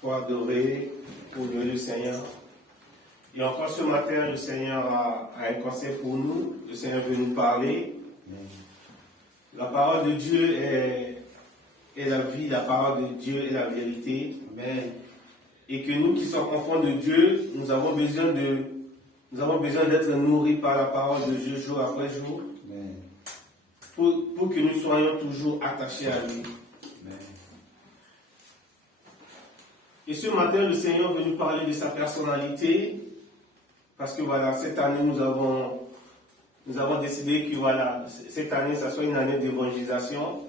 pour adorer, pour louer le Seigneur. Et encore ce matin, le Seigneur a un conseil pour nous. Le Seigneur veut nous parler. La parole de Dieu est la vie, la parole de Dieu est la vérité. Amen. Et que nous qui sommes enfants de Dieu, nous avons besoin d'être nourris par la parole de Dieu jour après jour. Amen. Pour que nous soyons toujours attachés à lui. Amen. Et ce matin, le Seigneur veut nous parler de sa personnalité. Parce que voilà, cette année, nous avons décidé que voilà, cette année, ça soit une année d'évangélisation.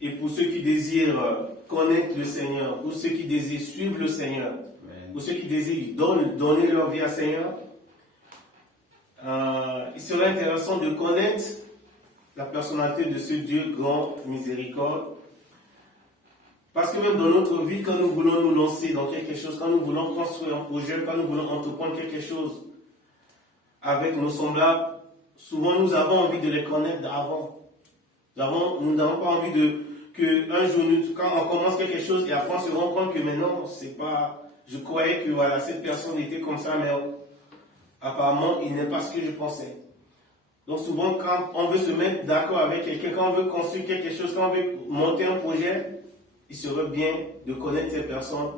Et pour ceux qui désirent connaître le Seigneur, ou ceux qui désirent suivre le Seigneur, Amen. Ou ceux qui désirent donner leur vie au Seigneur, il serait intéressant de connaître la personnalité de ce Dieu grand, miséricorde. Parce que même dans notre vie, quand nous voulons nous lancer dans quelque chose, quand nous voulons construire un projet, quand nous voulons entreprendre quelque chose avec nos semblables, souvent nous avons envie de les connaître d'avant. Nous n'avons pas envie qu'un jour, quand on commence quelque chose et après on se rend compte que maintenant, c'est pas. Je croyais que voilà, cette personne était comme ça, mais apparemment, il n'est pas ce que je pensais. Donc souvent, quand on veut se mettre d'accord avec quelqu'un, quand on veut construire quelque chose, quand on veut monter un projet, il serait bien de connaître ces personnes,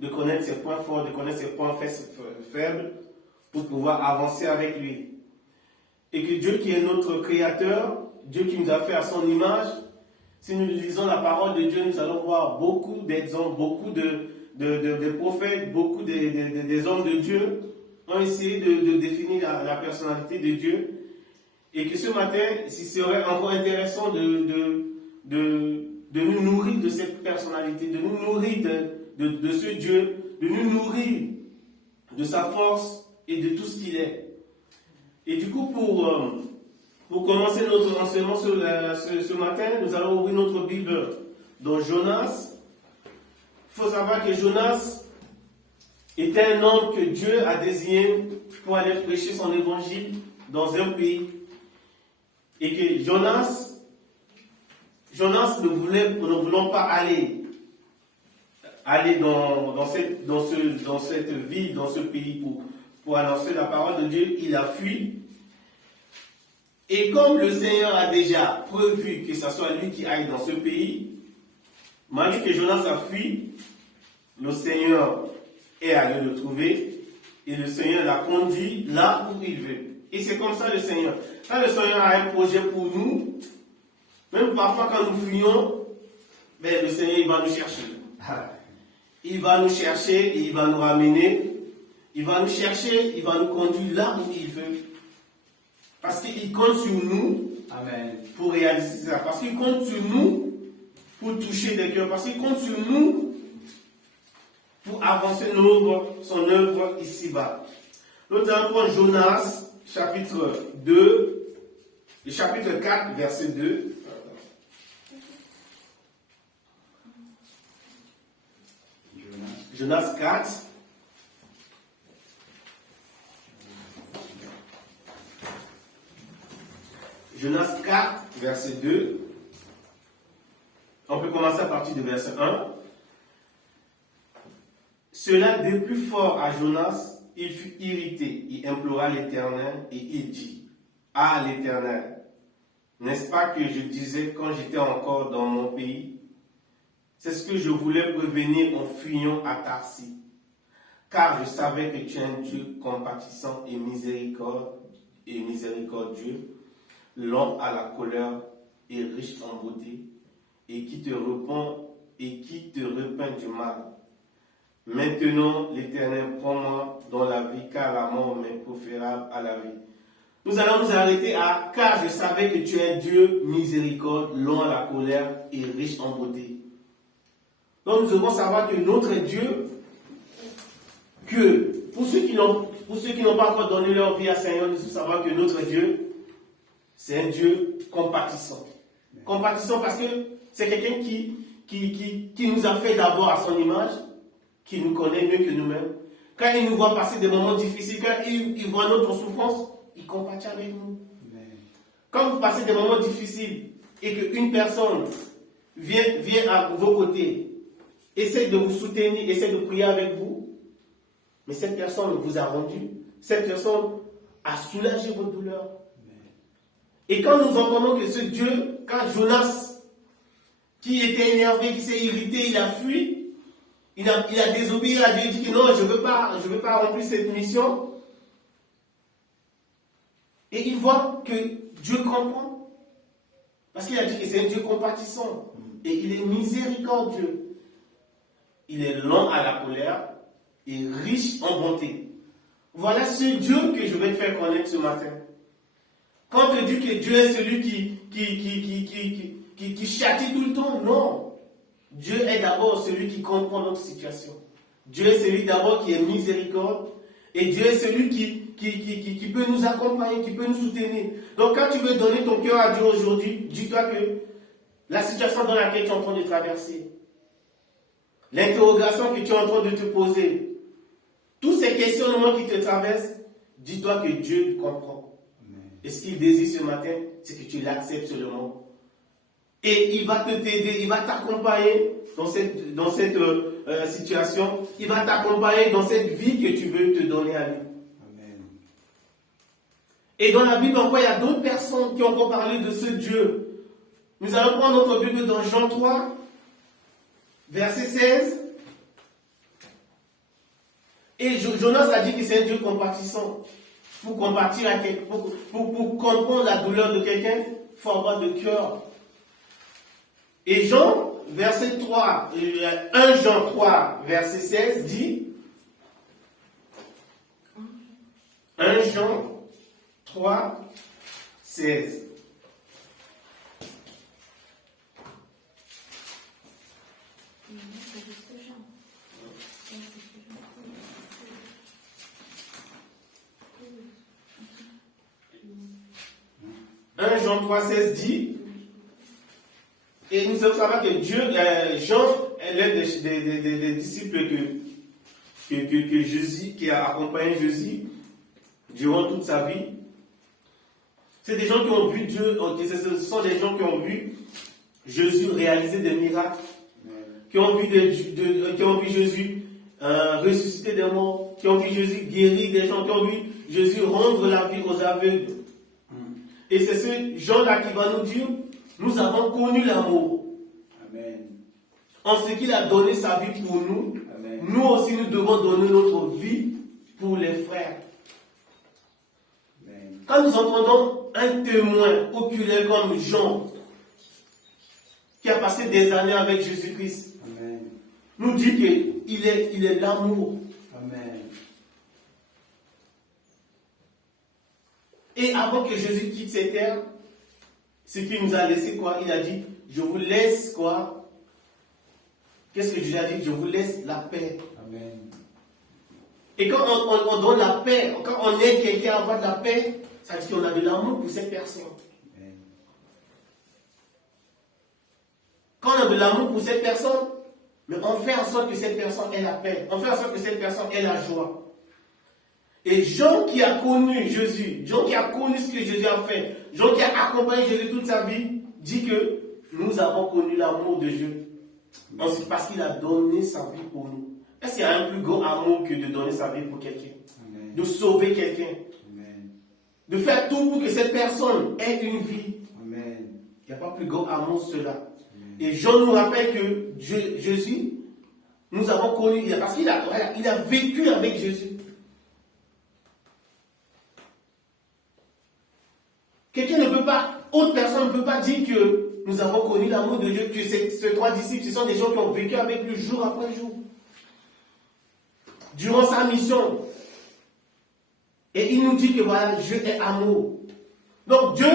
de connaître ses points forts, de connaître ses points faibles, pour pouvoir avancer avec lui. Et que Dieu qui est notre créateur, Dieu qui nous a fait à son image, si nous lisons la parole de Dieu, nous allons voir beaucoup d'exemples, beaucoup de prophètes, beaucoup des hommes de Dieu ont essayé de définir la personnalité de Dieu. Et que ce matin, il serait encore intéressant de nous nourrir de cette personnalité, de nous nourrir de ce Dieu, de nous nourrir de sa force et de tout ce qu'il est. Et du coup, pour commencer notre enseignement ce matin, nous allons ouvrir notre Bible dans Jonas. Il faut savoir que Jonas était un homme que Dieu a désigné pour aller prêcher son évangile dans un pays. Et que Jonas ne voulant pas aller dans cette ville, dans ce pays pour annoncer la parole de Dieu, il a fui. Et comme le Seigneur a déjà prévu que ce soit lui qui aille dans ce pays, malgré que Jonas a fui, le Seigneur est allé le trouver et le Seigneur l'a conduit là où il veut. Et c'est comme ça le Seigneur. Quand le Seigneur a un projet pour nous, même parfois quand nous fuyons, le Seigneur il va nous chercher. Il va nous chercher et il va nous ramener. Il va nous chercher, il va nous conduire là où il veut. Parce qu'il compte sur nous. Amen. Pour réaliser ça. Parce qu'il compte sur nous pour toucher des cœurs. Parce qu'il compte sur nous pour avancer son œuvre ici-bas. Nous allons Jonas, chapitre 2, le chapitre 4, verset 2. Jonas 4. Jonas 4, verset 2. On peut commencer à partir du verset 1. Cela de plus fort à Jonas, il fut irrité, il implora l'Éternel et il dit: Ah l'Éternel, n'est-ce pas que je disais quand j'étais encore dans mon pays? C'est ce que je voulais prévenir en fuyant à Tarsis. Car je savais que tu es un Dieu compatissant et miséricordieux, lent à la colère et riche en beauté, et qui te repeint du mal. Maintenant, l'Éternel, prends-moi dans la vie, car la mort m'est préférable à la vie. Nous allons nous arrêter à « car je savais que tu es Dieu miséricorde, lent à la colère et riche en beauté ». Donc nous devons savoir que notre Dieu, que pour ceux qui n'ont pas encore donné leur vie à Seigneur, nous devons savoir que notre Dieu, c'est un Dieu compatissant. Compatissant parce que c'est quelqu'un qui nous a fait d'abord à son image, qui nous connaît mieux que nous-mêmes. Quand il nous voit passer des moments difficiles, quand il voit notre souffrance, il compatit avec nous. Amen. Quand vous passez des moments difficiles et qu'une personne vient à vos côtés essaie de vous soutenir, essaie de prier avec vous, mais cette personne vous a rendu, cette personne a soulagé vos douleurs. Et quand nous entendons que ce Dieu, quand Jonas, qui était énervé, qui s'est irrité, il a fui, il a désobéi à Dieu, il dit que non, je ne veux pas remplir cette mission. Et il voit que Dieu comprend. Parce qu'il a dit que c'est un Dieu compatissant. Et il est miséricordieux. Il est lent à la colère et riche en bonté. Voilà ce Dieu que je vais te faire connaître ce matin. Quand on te dit que Dieu est celui qui châtie tout le temps, non. Dieu est d'abord celui qui comprend notre situation. Dieu est celui d'abord qui est miséricorde. Et Dieu est celui qui peut nous accompagner, qui peut nous soutenir. Donc quand tu veux donner ton cœur à Dieu aujourd'hui, dis-toi que la situation dans laquelle tu es en train de traverser, l'interrogation que tu es en train de te poser, tous ces questionnements qui te traversent, dis-toi que Dieu comprend. Et ce qu'il désire ce matin, c'est que tu l'acceptes seulement. Et il va t'aider, il va t'accompagner dans cette situation. Il va t'accompagner dans cette vie que tu veux te donner à lui. Amen. Et dans la Bible encore, il y a d'autres personnes qui ont encore parlé de ce Dieu. Nous allons prendre notre Bible dans Jean 3, verset 16. Et Jonas a dit que c'est un Dieu compatissant. Pour compatir à quelqu'un, pour comprendre la douleur de quelqu'un, il faut avoir de cœur. Et Jean, verset 3, 1 Jean 3, verset 16 dit, 1 Jean 3, 16. Jean 3, 16 dit, et nous savons que Dieu, Jean est l'un des disciples que Jésus, qui a accompagné Jésus durant toute sa vie. C'est des gens qui ont vu Dieu, ce sont des gens qui ont vu Jésus réaliser des miracles, qui ont vu Jésus ressusciter des morts, qui ont vu Jésus guérir des gens, qui ont vu Jésus rendre la vie aux aveugles. Et c'est ce Jean-là qui va nous dire, nous avons connu l'amour. Amen. En ce qu'il a donné sa vie pour nous, amen. Nous aussi nous devons donner notre vie pour les frères. Amen. Quand nous entendons un témoin oculaire comme Jean, qui a passé des années avec Jésus-Christ, amen. Nous dit qu'il est l'amour. Amen. Et avant que Jésus quitte cette terre, ce qu'il nous a laissé quoi? Il a dit, je vous laisse quoi? Qu'est-ce que Jésus a dit? Je vous laisse la paix. Amen. Et quand on donne la paix, quand on aide quelqu'un à avoir de la paix, ça veut dire qu'on a de l'amour pour cette personne. Amen. Quand on a de l'amour pour cette personne, mais on fait en sorte que cette personne ait la paix. On fait en sorte que cette personne ait la joie. Et Jean qui a connu Jésus, Jean qui a connu ce que Jésus a fait, Jean qui a accompagné Jésus toute sa vie, dit que nous avons connu l'amour de Dieu. Ensuite, parce qu'il a donné sa vie pour nous. Est-ce qu'il y a un plus grand amour que de donner sa vie pour quelqu'un? Amen. De sauver quelqu'un? Amen. De faire tout pour que cette personne ait une vie? Amen. Il n'y a pas plus grand amour que cela. Amen. Et Jean nous rappelle que Jésus, nous avons connu, parce qu'il a vécu avec Jésus. Quelqu'un ne peut pas, autre personne ne peut pas dire que nous avons connu l'amour de Dieu, que ces trois disciples, ce sont des gens qui ont vécu avec lui jour après jour. Durant sa mission. Et il nous dit que voilà, Dieu est amour. Donc Dieu,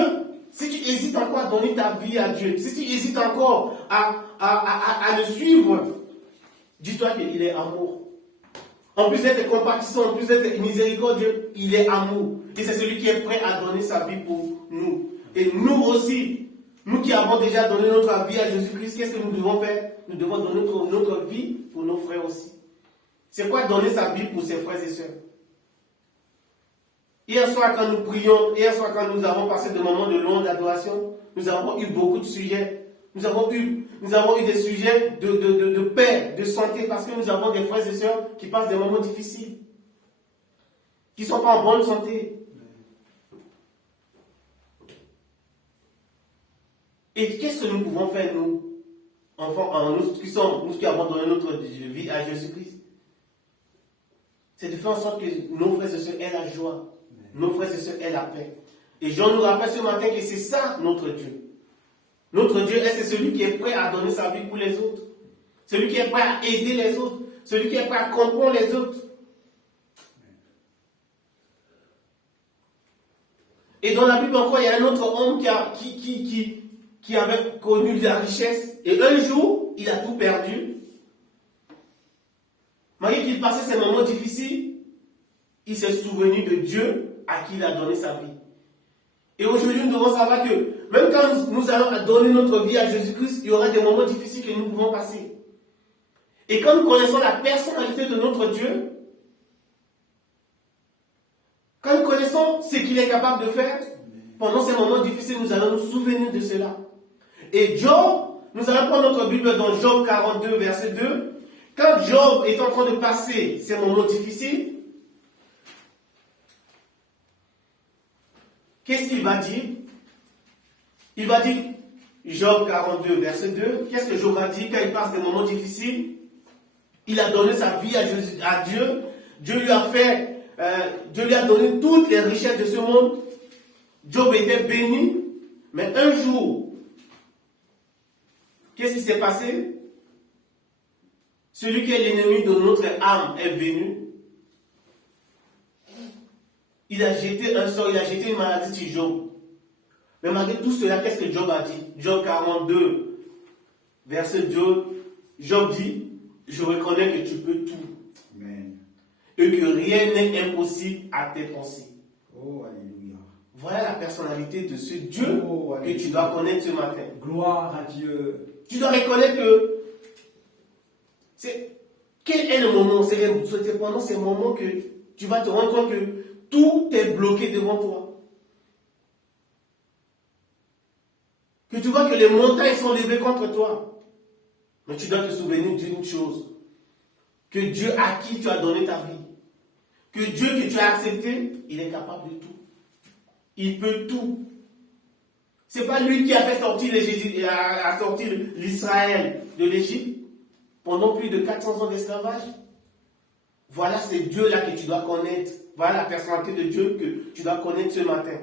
si tu hésites encore à donner ta vie à Dieu, si tu hésites encore à le suivre, dis-toi qu'il est amour. En plus d'être compatissant, en plus d'être miséricordieux, il est amour. Et c'est celui qui est prêt à donner sa vie pour nous. Et nous aussi, nous qui avons déjà donné notre vie à Jésus-Christ, qu'est-ce que nous devons faire? Nous devons donner notre vie pour nos frères aussi. C'est quoi donner sa vie pour ses frères et sœurs? Hier soir, quand nous prions, hier soir, quand nous avons passé des moments de longue adoration, nous avons eu beaucoup de sujets. Nous avons eu des sujets de paix, de santé, parce que nous avons des frères et sœurs qui passent des moments difficiles, qui ne sont pas en bonne santé. Et qu'est-ce que nous pouvons faire, nous, enfants, nous qui avons donné notre vie à Jésus-Christ? C'est de faire en sorte que nos frères et sœurs aient la joie, nos frères et sœurs aient la paix. Et Jean nous rappelle ce matin que c'est ça notre Dieu. Notre Dieu, c'est celui qui est prêt à donner sa vie pour les autres. Celui qui est prêt à aider les autres. Celui qui est prêt à comprendre les autres. Et dans la Bible encore, il y a un autre homme qui avait connu la richesse. Et un jour, il a tout perdu. Malgré qu'il passait ces moments difficiles, il s'est souvenu de Dieu à qui il a donné sa vie. Et aujourd'hui, nous devons savoir que même quand nous allons donner notre vie à Jésus-Christ, il y aura des moments difficiles que nous pouvons passer. Et quand nous connaissons la personnalité de notre Dieu, quand nous connaissons ce qu'il est capable de faire, pendant ces moments difficiles, nous allons nous souvenir de cela. Et Job, nous allons prendre notre Bible dans Job 42, verset 2. Quand Job est en train de passer ces moments difficiles, qu'est-ce qu'il va dire? Il va dire, Job 42, verset 2, qu'est-ce que Job a dit quand il passe des moments difficiles? Il a donné sa vie à Dieu. Dieu lui a donné toutes les richesses de ce monde. Job était béni. Mais un jour, qu'est-ce qui s'est passé? Celui qui est l'ennemi de notre âme est venu. Il a jeté un sort, il a jeté une maladie sur Job. Mais malgré tout cela, qu'est-ce que Job a dit? Job 42, verset 2, Job dit, je reconnais que tu peux tout. Amen. Et que rien n'est impossible à tes pensées. Oh, alléluia. Voilà la personnalité de ce Dieu que tu dois connaître ce matin. Gloire à Dieu. Tu dois reconnaître que quel est le moment? C'est pendant ces moments que tu vas te rendre compte que tout est bloqué devant toi. Que tu vois que les montagnes sont levées contre toi. Mais tu dois te souvenir d'une chose. Que Dieu à qui tu as donné ta vie, que Dieu que tu as accepté, il est capable de tout. Il peut tout. Ce n'est pas lui qui a fait sortir l'Israël de l'Égypte pendant plus de 400 ans d'esclavage. Voilà ce Dieu-là que tu dois connaître. Voilà la personnalité de Dieu que tu dois connaître ce matin.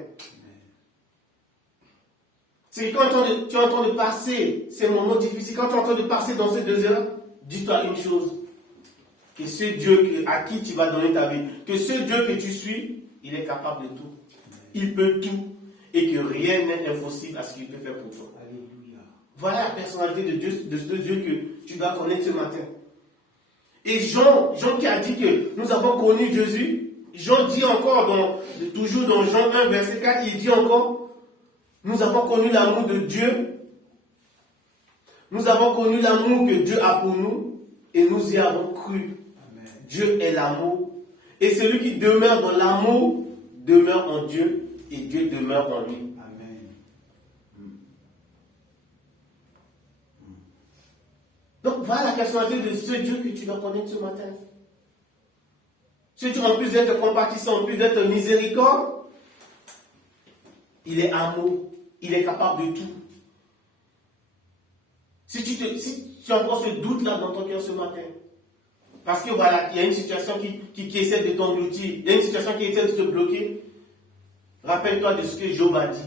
C'est quand tu es en train de passer ces moments difficiles, quand tu es en train de passer dans ces 2 heures, dis-toi une chose. Que ce Dieu à qui tu vas donner ta vie, que ce Dieu que tu suis, il est capable de tout. Il peut tout. Et que rien n'est impossible à ce qu'il peut faire pour toi. Alléluia. Voilà la personnalité de ce Dieu que tu dois connaître ce matin. Et Jean qui a dit que nous avons connu Jésus, Jean dit encore, toujours dans Jean 1, verset 4, il dit encore, nous avons connu l'amour de Dieu, nous avons connu l'amour que Dieu a pour nous, et nous y avons cru. Amen. Dieu est l'amour, et celui qui demeure dans l'amour demeure en Dieu, et Dieu demeure en lui. Amen. Donc voilà la personnalité de ce Dieu que tu dois connaître ce matin. Ce Dieu, en plus d'être compatissant, en plus d'être miséricorde, il est amour, il est capable de tout. Si tu as encore ce doute-là dans ton cœur ce matin, parce que voilà, il y a une situation qui essaie de t'engloutir, il y a une situation qui essaie de te bloquer, rappelle-toi de ce que Job a dit.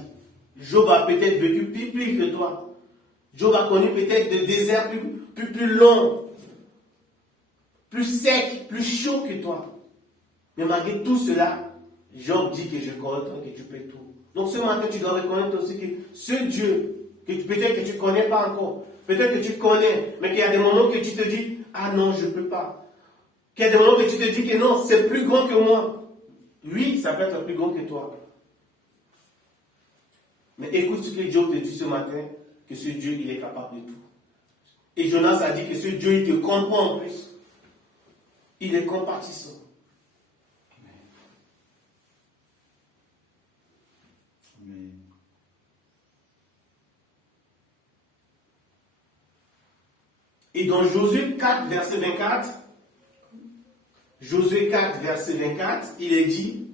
Job a peut-être vécu plus que toi. Job a connu peut-être des déserts plus longs, plus secs, plus chauds que toi. Mais malgré tout cela, Job dit que je connais que tu peux tout. Donc ce matin, tu dois reconnaître aussi que ce Dieu, que peut-être que tu ne connais pas encore, peut-être que tu connais, mais qu'il y a des moments que tu te dis, ah non, je ne peux pas. Qu'il y a des moments que tu te dis que non, c'est plus grand que moi. Oui, ça peut être plus grand que toi. Mais écoute ce que Job te dit ce matin, que ce Dieu, il est capable de tout. Et Jonas a dit que ce Dieu, il te comprend en plus. Il est compatissant. Amen. Et dans Josué 4, verset 24, Josué 4, verset 24, il est dit,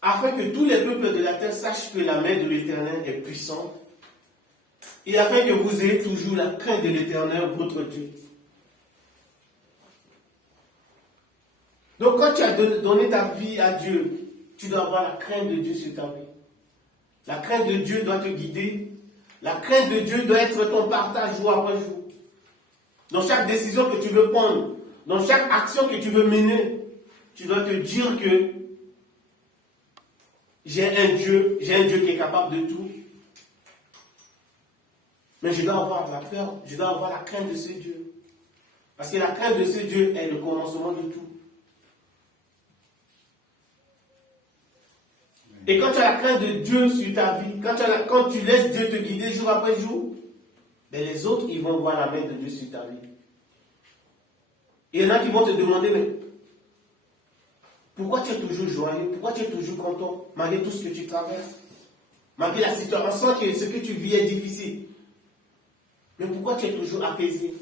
afin que tous les peuples de la terre sachent que la main de l'Éternel est puissante, et afin que vous ayez toujours la crainte de l'Éternel, votre Dieu. Donc quand tu as donné ta vie à Dieu, tu dois avoir la crainte de Dieu sur ta vie. La crainte de Dieu doit te guider. La crainte de Dieu doit être ton partage jour après jour. Dans chaque décision que tu veux prendre, dans chaque action que tu veux mener, tu dois te dire que j'ai un Dieu qui est capable de tout. Mais je dois avoir la peur, je dois avoir la crainte de ce Dieu. Parce que la crainte de ce Dieu est le commencement de tout. Et quand tu as la crainte de Dieu sur ta vie, quand tu laisses Dieu te guider jour après jour, ben les autres, ils vont voir la main de Dieu sur ta vie. Et il y en a qui vont te demander, mais pourquoi tu es toujours joyeux? Pourquoi tu es toujours content? Malgré tout ce que tu traverses. Malgré la situation, on sent que ce que tu vis est difficile. Mais pourquoi tu es toujours apaisé?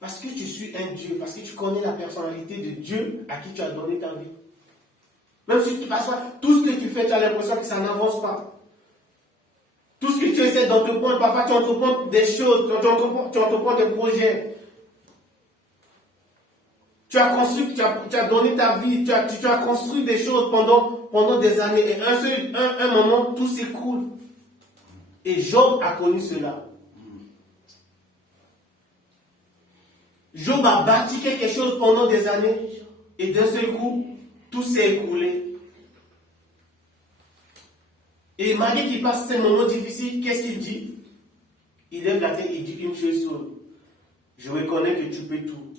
Parce que tu suis un Dieu, parce que tu connais la personnalité de Dieu à qui tu as donné ta vie. Même si tu passes tout ce que tu fais, tu as l'impression que ça n'avance pas. Tout ce que tu essaies d'entreprendre, parfois tu entreprends des choses, tu entreprends des projets. Tu as construit, tu as donné ta vie, tu as construit des choses pendant des années. Et un moment, tout s'écroule. Et Job a connu cela. Job a bâti quelque chose pendant des années. Et d'un seul coup, tout s'est écroulé. Et malgré qu'il passe ces moments difficiles, qu'est-ce qu'il dit? Il lève la tête et il dit une chose seule. Je reconnais que tu peux tout.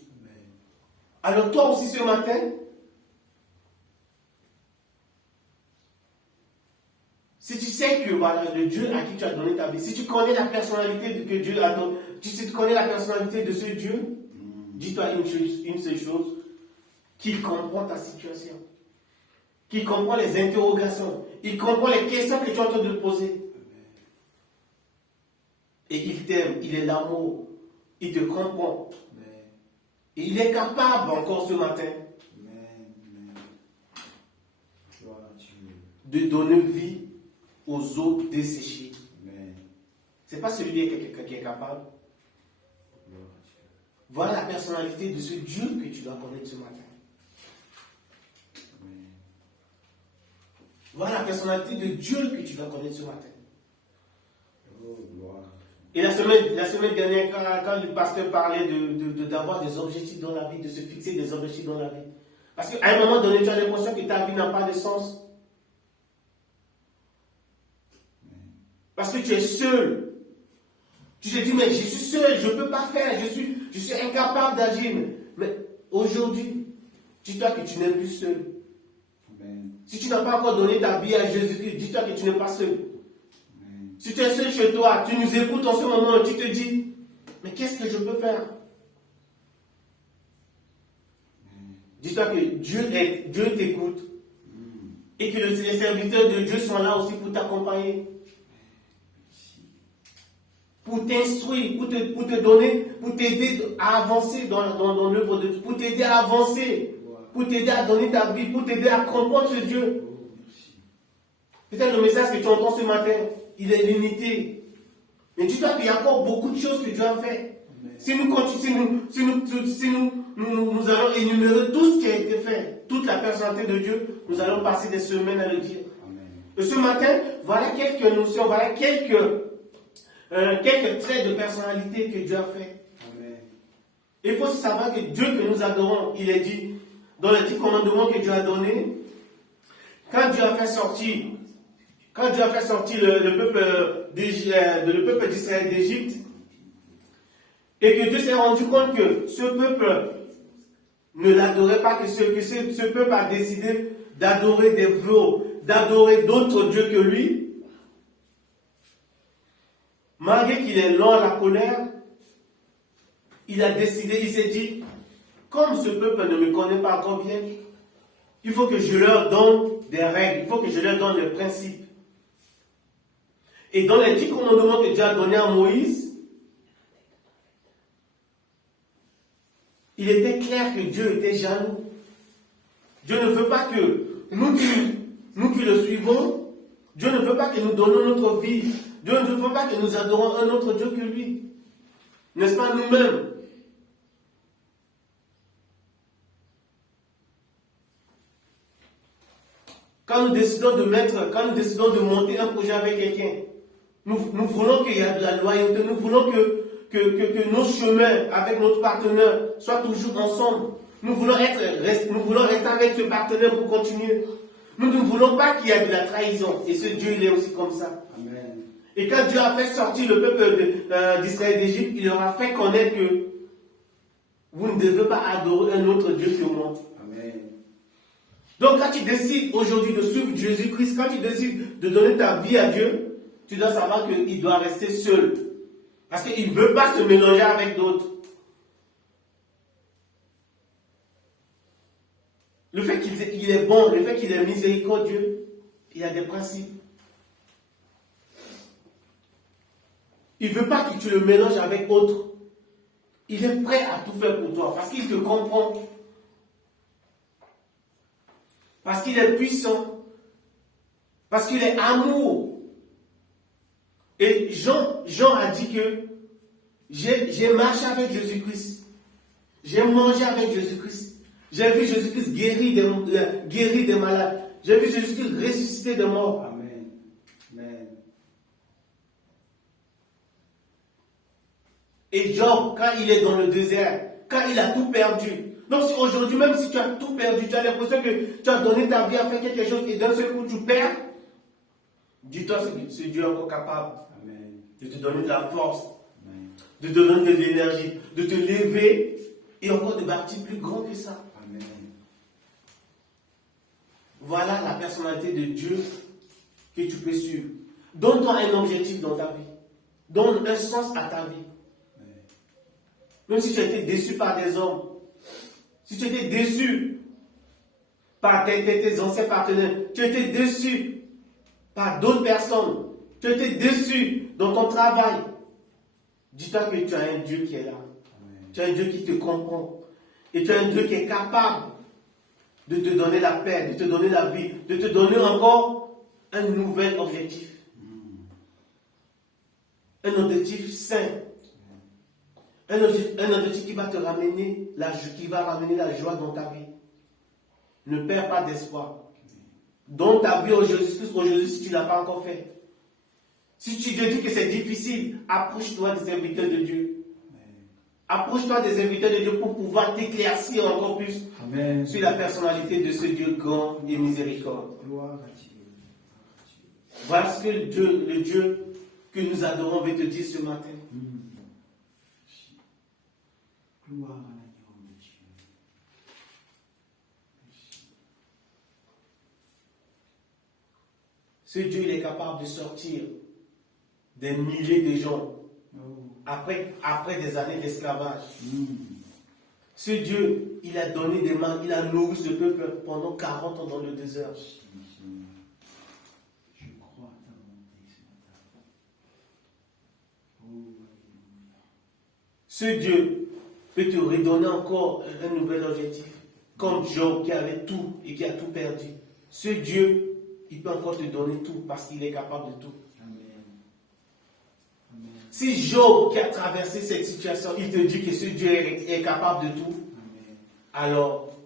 Alors toi aussi ce matin, si tu sais que voilà, le Dieu à qui tu as donné ta vie, si tu connais la personnalité que Dieu a donné, si tu connais la personnalité de ce Dieu, dis-toi une seule chose, qu'il comprend ta situation, qu'il comprend les interrogations, il comprend les questions que tu es en train de poser. Et il t'aime, il est l'amour, il te comprend. Et il est capable encore ce matin de donner vie aux eaux desséchées. Ce n'est pas celui qui est capable. Voilà la personnalité de ce Dieu que tu dois connaître ce matin. Voilà la personnalité de Dieu que tu dois connaître ce matin. Et la semaine dernière, quand le pasteur parlait d'avoir des objectifs dans la vie, de se fixer des objectifs dans la vie. Parce qu'à un moment donné, tu as l'impression que ta vie n'a pas de sens. Parce que tu es seul. Tu te dis, mais je suis seul, je ne peux pas faire, je suis incapable d'agir. Mais aujourd'hui, dis-toi que tu n'es plus seul. Si tu n'as pas encore donné ta vie à Jésus-Christ, dis-toi que tu n'es pas seul. Si tu es seul chez toi, tu nous écoutes en ce moment, tu te dis, mais qu'est-ce que je peux faire? Dis-toi que Dieu t'écoute et que les serviteurs de Dieu sont là aussi pour t'accompagner, pour t'instruire, pour te donner, pour t'aider à avancer dans l'œuvre de Dieu, pour t'aider à avancer, pour t'aider à donner ta vie, pour t'aider à comprendre ce Dieu. Peut-être le message que tu entends ce matin, il est limité. Mais dis-toi qu'il y a encore beaucoup de choses que Dieu a fait. Si nous allons énumérer tout ce qui a été fait, toute la personnalité de Dieu, nous allons passer des semaines à le dire. Et ce matin, voilà quelques notions, voilà quelques traits de personnalité que Dieu a fait. Il faut savoir que Dieu que nous adorons, il est dit dans les 10 commandements que Dieu a donnés, quand Dieu a fait sortir le peuple d'Israël d'Égypte, et que Dieu s'est rendu compte que ce peuple ne l'adorait pas, que ce peuple a décidé d'adorer des veaux, d'adorer d'autres dieux que lui, malgré qu'il est lent à la colère, il a décidé, il s'est dit, comme ce peuple ne me connaît pas encore bien, il faut que je leur donne des règles, il faut que je leur donne des principes. Et dans les 10 commandements que Dieu a donnés à Moïse, il était clair que Dieu était jaloux. Dieu ne veut pas que nous qui le suivons, Dieu ne veut pas que nous donnons notre vie. Dieu ne veut pas que nous adorons un autre Dieu que lui. N'est-ce pas nous-mêmes? Quand nous décidons de monter un projet avec quelqu'un, nous voulons qu'il y ait de la loyauté, nous voulons que nos chemins avec notre partenaire soient toujours ensemble. Nous voulons rester avec ce partenaire pour continuer. Nous ne voulons pas qu'il y ait de la trahison. Et ce Dieu, il est aussi comme ça. Amen. Et quand Dieu a fait sortir le peuple d'Israël d'Égypte, il leur a fait connaître que vous ne devez pas adorer un autre Dieu que moi. Amen. Donc quand tu décides aujourd'hui de suivre Jésus-Christ, quand tu décides de donner ta vie à Dieu, tu dois savoir qu'il doit rester seul. Parce qu'il ne veut pas se mélanger avec d'autres. Le fait qu'il est bon, le fait qu'il est miséricordieux, il y a des principes. Il ne veut pas que tu le mélanges avec d'autres. Il est prêt à tout faire pour toi parce qu'il te comprend. Parce qu'il est puissant. Parce qu'il est amour. Et Jean a dit que j'ai marché avec Jésus-Christ. J'ai mangé avec Jésus-Christ. J'ai vu Jésus-Christ guérir des malades. J'ai vu Jésus-Christ ressusciter des morts. Amen. Amen. Et Job, quand il est dans le désert, quand il a tout perdu. Donc si aujourd'hui, même si tu as tout perdu, tu as l'impression que tu as donné ta vie à faire quelque chose et d'un seul coup tu perds, dis-toi que ce Dieu est encore capable Amen. de te donner de la force, Amen. de te donner de l'énergie, de te lever et encore de bâtir plus grand que ça. Amen. Voilà la personnalité de Dieu que tu peux suivre. Donne-toi un objectif dans ta vie. Donne un sens à ta vie. Même si tu as été déçu par des hommes, si tu as été déçu par tes anciens partenaires, tu as été déçu par d'autres personnes, tu as été déçu dans ton travail, dis-toi que tu as un Dieu qui est là. Amen. Tu as un Dieu qui te comprend. Et tu as un Dieu qui est capable de te donner la paix, de te donner la vie, de te donner encore un nouvel objectif. Un objectif sain. Un objectif qui va te ramener la joie dans ta vie. Ne perds pas d'espoir. Donne ta vie aujourd'hui si tu ne l'as pas encore fait. Si tu te dis que c'est difficile, approche-toi des serviteurs de Dieu. Approche-toi des serviteurs de Dieu pour pouvoir t'éclaircir encore plus. Amen. Sur la personnalité de ce Dieu grand et miséricorde. Gloire à Dieu. Voilà ce que le Dieu que nous adorons veut te dire ce matin. Gloire à l'agneau de Dieu. Ce Dieu, il est capable de sortir des milliers de gens après des années d'esclavage. Ce Dieu, il a donné des mains, il a nourri ce peuple pendant 40 ans dans le désert. Je crois à ta volonté ce matin. Oh, ce Dieu peut te redonner encore un nouvel objectif. Comme Job qui avait tout et qui a tout perdu. Ce Dieu, il peut encore te donner tout parce qu'il est capable de tout. Amen. Amen. Si Job qui a traversé cette situation, il te dit que ce Dieu est capable de tout, Amen. Alors,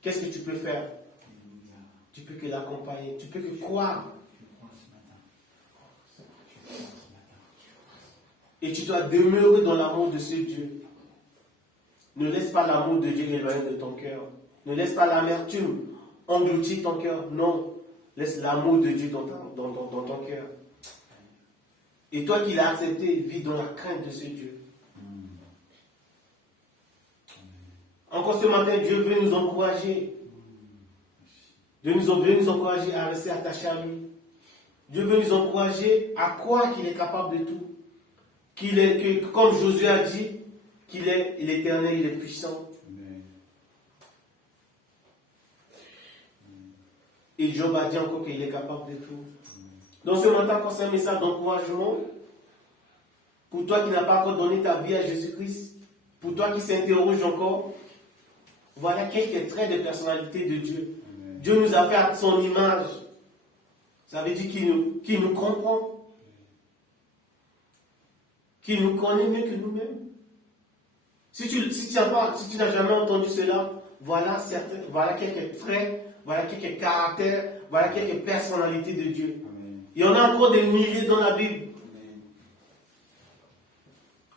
qu'est-ce que tu peux faire? Alléluia. Tu peux que l'accompagner, tu peux que croire. Je crois ce matin. Je crois ce matin. Et tu dois demeurer dans l'amour de ce Dieu. Ne laisse pas l'amour de Dieu éloigner de ton cœur. Ne laisse pas l'amertume engloutir ton cœur. Non. Laisse l'amour de Dieu dans ton cœur. Et toi qui l'as accepté, vis dans la crainte de ce Dieu. Encore ce matin, Dieu veut nous encourager. Dieu veut nous encourager à rester attachés à lui. Dieu veut nous encourager à croire qu'il est capable de tout. Comme Josué a dit, qu'il est l'éternel, il est puissant. Amen. Et Job a dit encore qu'il est capable de tout. Donc ce matin, quand c'est un message d'encouragement, pour toi qui n'as pas encore donné ta vie à Jésus-Christ, pour toi qui s'interroge encore, voilà quelques traits de personnalité de Dieu. Amen. Dieu nous a fait à son image. Ça veut dire qu'il nous comprend. Qu'il nous connaît mieux que nous-mêmes. Si tu n'as jamais entendu cela, voilà quelques traits, voilà quelques caractères, voilà quelques personnalités de Dieu. Amen. Il y en a encore des milliers dans la Bible. Amen.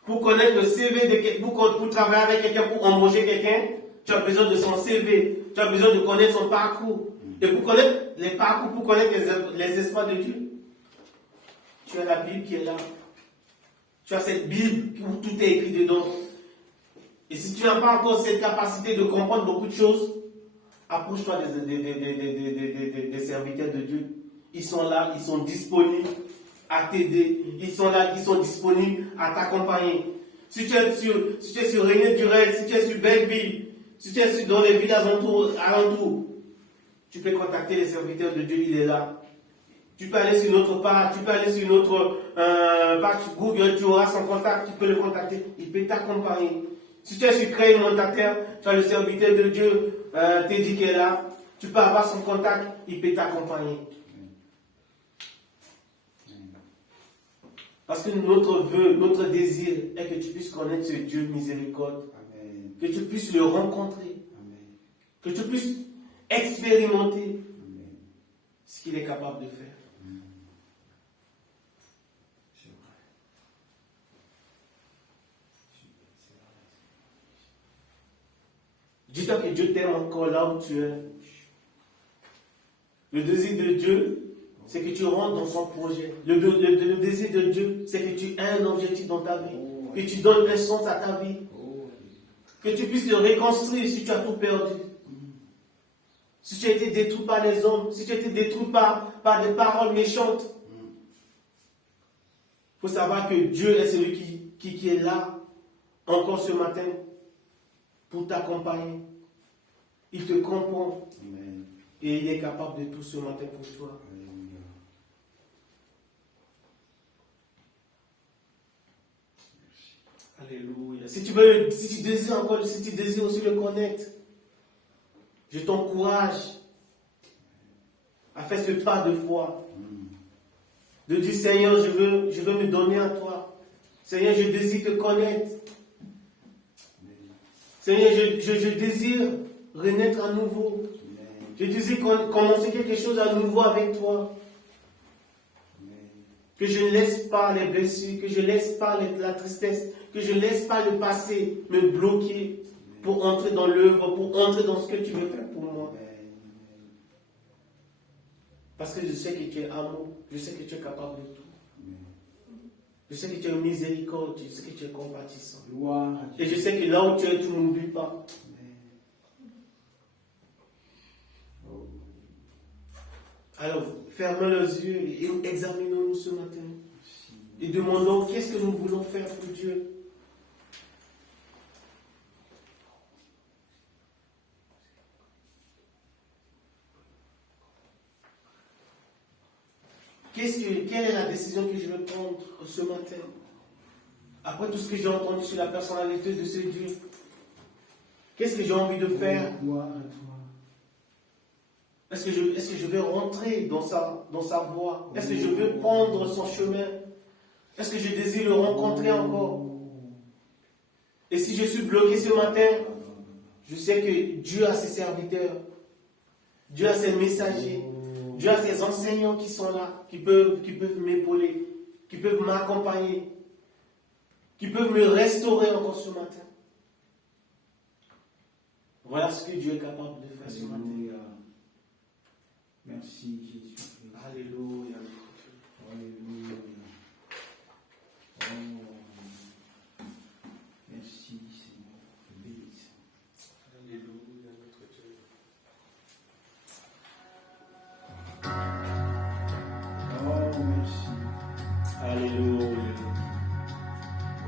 Pour connaître le CV de quelqu'un, pour travailler avec quelqu'un, pour embaucher quelqu'un, tu as besoin de son CV, tu as besoin de connaître son parcours. Et pour connaître les parcours, pour connaître les espoirs de Dieu, tu as la Bible qui est là. Tu as cette Bible où tout est écrit dedans. Et si tu n'as pas encore cette capacité de comprendre beaucoup de choses, approche-toi des serviteurs de Dieu. Ils sont là, ils sont disponibles à t'aider. Ils sont là, ils sont disponibles à t'accompagner. Si tu es sur René Durel, si tu es sur Belleville, si tu es dans les villes alentours, tu peux contacter les serviteurs de Dieu, il est là. Tu peux aller sur notre page, tu peux aller sur notre page Google, tu auras son contact, tu peux le contacter, il peut t'accompagner. Si tu es sur Créer Montataire, tu as le serviteur de Dieu, Teddy qui est là, tu peux avoir son contact, il peut t'accompagner. Parce que notre vœu, notre désir est que tu puisses connaître ce Dieu miséricorde, Amen. Que tu puisses le rencontrer, Amen. Que tu puisses expérimenter Amen. Ce qu'il est capable de faire. Dis-toi que Dieu t'aime encore là où tu es. Le désir de Dieu, c'est que tu rentres dans son projet. Le désir de Dieu, c'est que tu aies un objectif dans ta vie. Que tu donnes un sens à ta vie. Que tu puisses te reconstruire si tu as tout perdu. Si tu as été détruit par les hommes, si tu as été détruit par des paroles méchantes. Il faut savoir que Dieu est celui qui est là, encore ce matin, pour t'accompagner. Il te comprend. Amen. Et il est capable de tout ce matin pour toi. Alléluia. Si tu désires aussi le connaître, je t'encourage à faire ce pas de foi. De dire, Seigneur, je veux me donner à toi. Seigneur, je désire te connaître. Seigneur, je désire renaître à nouveau. Je désire commencer quelque chose à nouveau avec toi. Que je ne laisse pas les blessures, que je ne laisse pas la tristesse, que je ne laisse pas le passé me bloquer pour entrer dans l'œuvre, pour entrer dans ce que tu veux faire pour moi. Parce que je sais que tu es amour, je sais que tu es capable de tout. Je sais que tu es miséricorde, je sais que tu es compatissant. Et je sais que là où tu es, tu ne m'oublies pas. Alors, fermons les yeux et examinons-nous ce matin. Et demandons qu'est-ce que nous voulons faire pour Dieu. Quelle est la décision que je vais prendre ce matin? Après tout ce que j'ai entendu sur la personnalité de ce Dieu, qu'est-ce que j'ai envie de faire? Est-ce que je vais rentrer dans sa voie? Est-ce que je veux prendre son chemin? Est-ce que je désire le rencontrer encore? Et si je suis bloqué ce matin, je sais que Dieu a ses serviteurs, Dieu a ses messagers, Dieu a ses enseignants qui sont là, qui peuvent m'épauler, qui peuvent m'accompagner, qui peuvent me restaurer encore ce matin. Voilà ce que Dieu est capable de faire ce matin. Merci Jésus. Alléluia. Alléluia. Oh. Merci Seigneur. Alléluia, notre Dieu. Oh, merci. Alléluia.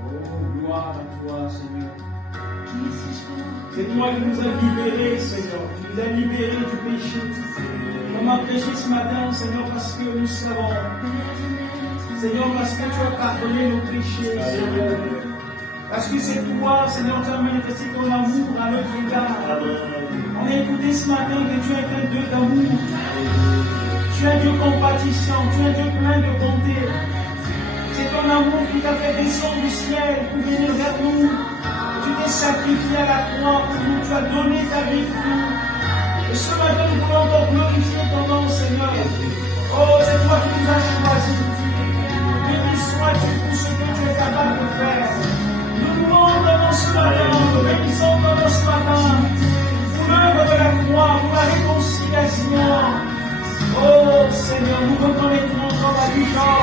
Oh, gloire à toi Seigneur. C'est toi qui nous as libérés, Seigneur. Tu nous as libérés du péché. On a prêché ce matin, Seigneur, parce que nous savons. Seigneur, parce que tu as pardonné nos péchés, Seigneur. Parce que c'est toi, Seigneur, tu as manifesté ton amour à notre égard. On a écouté ce matin que tu es un Dieu d'amour. Tu es un Dieu compatissant, tu es un Dieu plein de bonté. C'est ton amour qui t'a fait descendre du ciel pour venir vers nous. Tu t'es sacrifié à la croix pour nous, tu as donné ta vie pour nous. Et ce matin, nous voulons encore glorifier ton nom, Seigneur. Oh, c'est toi qui nous as choisis. Béni sois-tu pour ce que tu es capable de faire. Nous louons ton nom ce matin, nous bénissons ton nom ce matin. Pour l'œuvre de la croix, pour la réconciliation. Oh, Seigneur, nous reconnaîtrons dans la vie.